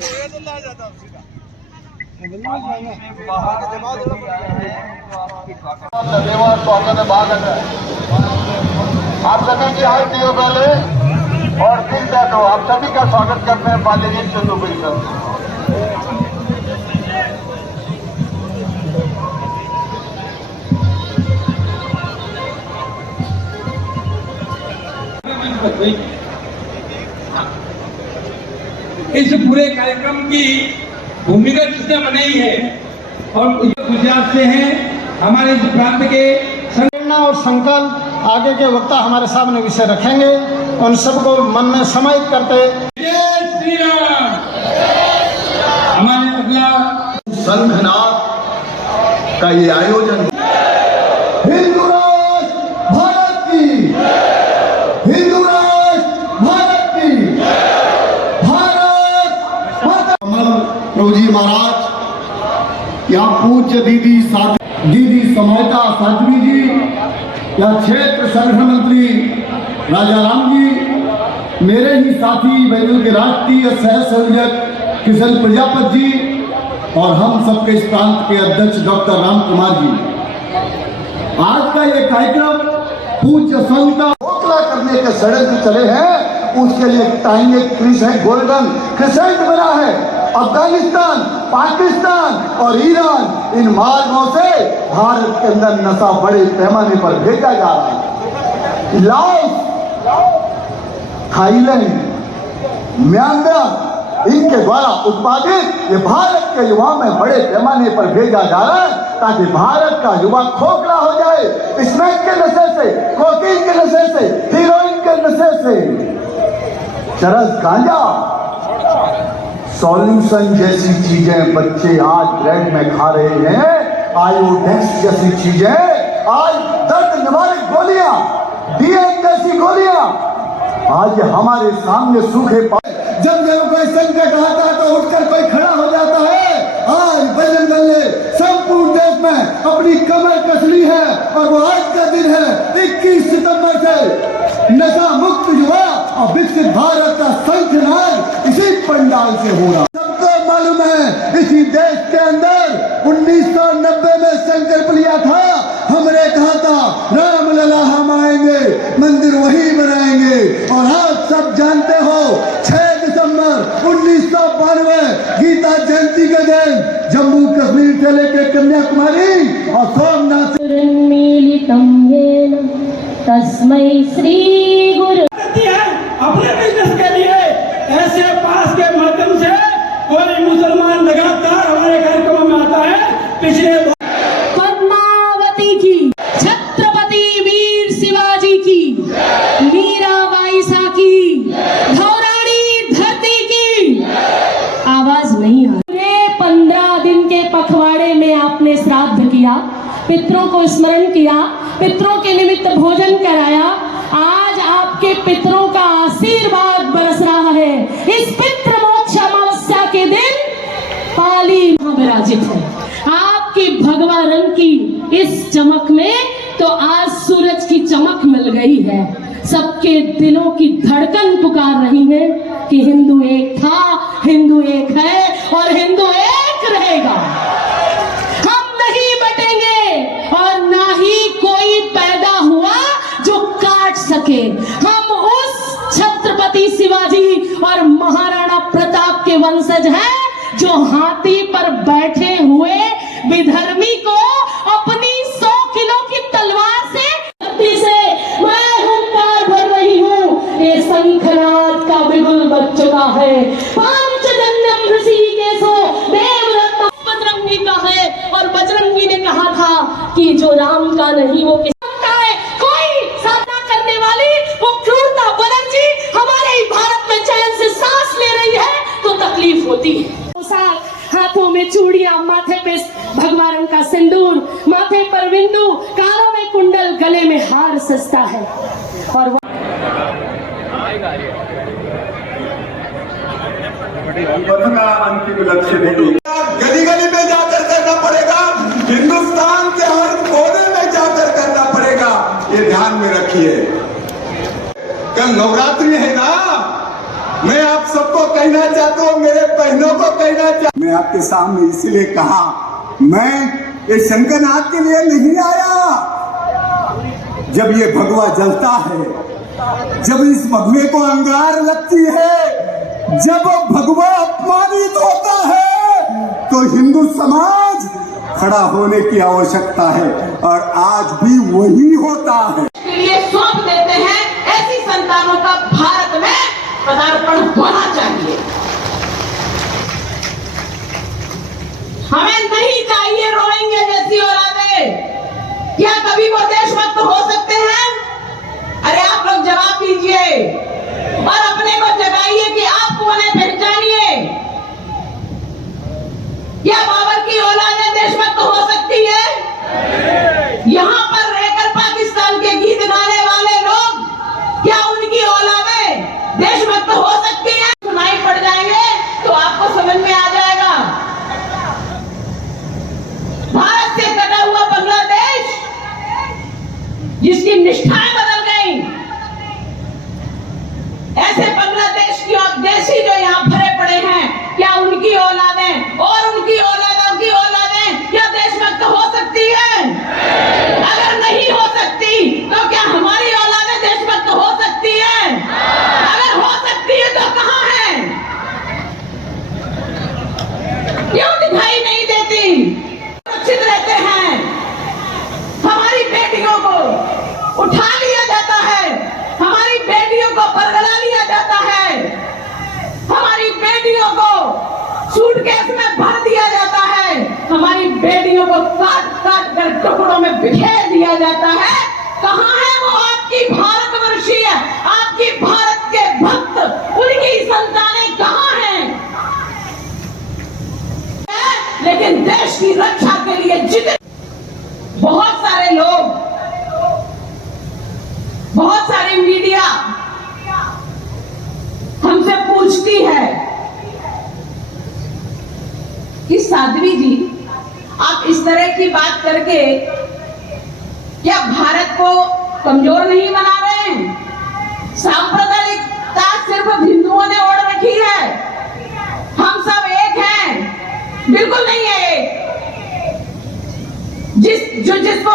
आप सभी की हाय दियो पहले और दिल दे दो। आप सभी का स्वागत करते हैं बालीगीत चंदूपुरी सर। इस पूरे कार्यक्रम की भूमिका जिसने बनाई है और गुजरात से हैं हमारे इस प्रांत के और संकल्प आगे के वक्ता हमारे सामने विषय रखेंगे। उन सबको मन में समाहित करते जय श्री राम। हमारे अगला संघनाथ का ये आयोजन हिंदू राष्ट्र भारत की, हिंदू राष्ट्र भारत की, भारत माता। प्रभु जी महाराज, यहाँ पूज्य दीदी समाहिता साध्वी जी, यहाँ क्षेत्र संगठन मंत्री राजा राम जी, मेरे ही साथी बैतूल के राष्ट्रीय सह संयोजक किशन प्रजापत जी और हम सबके इस प्रांत के अध्यक्ष डॉक्टर राम कुमार जी, आज का ये कार्यक्रम पूज्य संघ का खोखला करने के षड्यंत्र चले हैं, उसके लिए टाइम एक क्रिस है, गोल्डन क्रिसेंट बना है। अफगानिस्तान, पाकिस्तान और ईरान, इन मार्गों से भारत के अंदर नशा बड़े पैमाने पर भेजा जा रहा है। लाओस, थाईलैंड, म्यांमार, इनके द्वारा उत्पादित ये भारत के युवाओं में बड़े पैमाने पर भेजा जा रहा है ताकि भारत का युवा खोखला हो जाए स्मैक के नशे से, कोकीन के नशे से, हीरोइन के नशे से। चरस, गांजा, सॉल्यूशन जैसी चीजें बच्चे आज ब्रेड में खा रहे हैं, आयोडेक्स जैसी चीजें, आज दर्द निवारक गोलियां, डीएन जैसी गोलियां आज हमारे सामने सूखे जब कोई संकट आता है तो उठकर कोई खड़ा हो जाता है। आज बजरंग दल ने संपूर्ण देश में अपनी कमर कस ली है और वो आज का दिन है 21 सितंबर से नशा मुक्त युवा और विकसित भारत का शंखनाद इसी पंडाल से हो रहा। सबको मालूम है इसी देश के अंदर 1990 में संकल्प लिया था, हमने कहा था रामलला हम आएंगे, मंदिर वही बनाएंगे और आप सब जानते हो 6 दिसंबर 1992 गीता जयंती के दिन जम्मू कश्मीर से लेकर कन्याकुमारी और सोमनाथ तस्मै श्री गुरु अपने बिजनेस के लिए ऐसे पास के माध्यम से कोई मुसलमान लगातार हमारे कार्यक्रम में आता है। पिछले पद्मावती की, छत्रपति वीर शिवाजी की, मीराबाई सा की, धौरानी धरती की आवाज नहीं आ रही। 15 दिन के पखवाड़े में आपने श्राद्ध किया, पितरों को स्मरण किया, पितरों के निमित्त भोजन कराया। आज आपके पितरों का आशीर्वाद बरस रहा है। इस पितृ मोक्ष अमावस्या के दिन पाली विराजित है। आपकी भगवा रंग की इस चमक में तो आज सूरज की चमक मिल गई है। सबके दिलों की धड़कन पुकार रही है कि हिंदू एक था, हिंदू एक है और हिंदू एक रहेगा। हम नहीं बटेंगे और ना ही कोई पैदा हुआ जो काट सके। हम उस छत्रपति शिवाजी और महाराणा प्रताप के वंशज हैं जो हाथी पर बैठे हुए विधर्मी को अपनी 100 किलो की तलवार से मैं हुंकार भर रही हूँ। ये शंखनाद का बिगुल बच चुका है। पांचजन्यम ऋषिकेशो देवरत्न बजरंगी का है और बजरंगी ने कहा था कि जो राम का नहीं वो किसका है। कोई साधना करने वाली वो क्रूरता बनर्जी हमारे ही भारत में चैन से सांस ले रही है तो तकलीफ होती है। हाथों में चूड़ियां, माथे पे भगवा रंग का सिंदूर, माथे पर बिंदु, कानों में कुंडल, गले में हार सजता है और का अंतिम लक्ष्य नहीं। गली गली में जाकर करना पड़ेगा, हिंदुस्तान के हर कोने में जाकर करना पड़ेगा, ये ध्यान में रखिए। कल नवरात्रि है ना, मैं आप सबको कहना चाहता हूँ, मेरे बहनों को कहना चाहता हूँ, मैं आपके सामने इसलिए कहा, मैं ये शंकरनाथ के लिए नहीं आया। जब ये भगवा जलता है, जब इस भगवे को अंगार लगती है, जब भगवा अपमानित होता है, तो हिंदू समाज खड़ा होने की आवश्यकता है, और आज भी वही होता है। के लिए सौंप देते हैं, ऐसी संतानों का भारत में पदार्पण होना चाहिए। हमें नहीं चाहिए रोहिंग्या जैसी औलादें। क्या कभी वो देशभक्त हो सकते हैं? अरे आप लोग जवाब दीजिए और अपने को जगाइए कि आप कौन है, पहचानिए। क्या बाबर की औलादें देशभक्त हो सकती है? यहाँ पर रहकर पाकिस्तान के गीत गाने वाले लोग, क्या उनकी औलादें देशभक्त हो सकती हैं? सुनाई पड़ जाएंगे तो आपको समझ में आ जाएगा। भारत से कटा हुआ बांग्लादेश, जिसकी निष्ठाएं बदल गई, ऐसे बांग्लादेश की देशी जो यहाँ भरे पड़े हैं, क्या उनकी औलादें और उनकी औलादों की औलादें क्या देशभक्त हो सकती है? अगर नहीं हो सकती तो क्या हमारी औलादें देशभक्त हो सकती है? अगर हो सकती है तो कहाँ है? क्यों दिखाई नहीं देती? सुरक्षित रहते हैं। हमारी बेटियों को उठा लिया जाता है, हमारी बेटियों को बरगला लिया जाता है, हमारी बेटियों को सूटकेस में भर दिया जाता है, हमारी बेटियों को काट काट कर टुकड़ों में बिखेर दिया जाता है। कहाँ है वो आपकी भारतवर्षीय, आपकी भारत के भक्त, उनकी संतानें कहाँ हैं? लेकिन देश की रक्षा के लिए जितने बहुत सारे लोग, बहुत सारी मीडिया हमसे पूछती है कि साध्वी जी, आप इस तरह की बात करके क्या भारत को कमजोर नहीं बना रहे हैं? सांप्रदायिकता सिर्फ हिंदुओं ने ओढ़ रखी है, हम सब एक हैं। बिल्कुल नहीं है एक। जिसको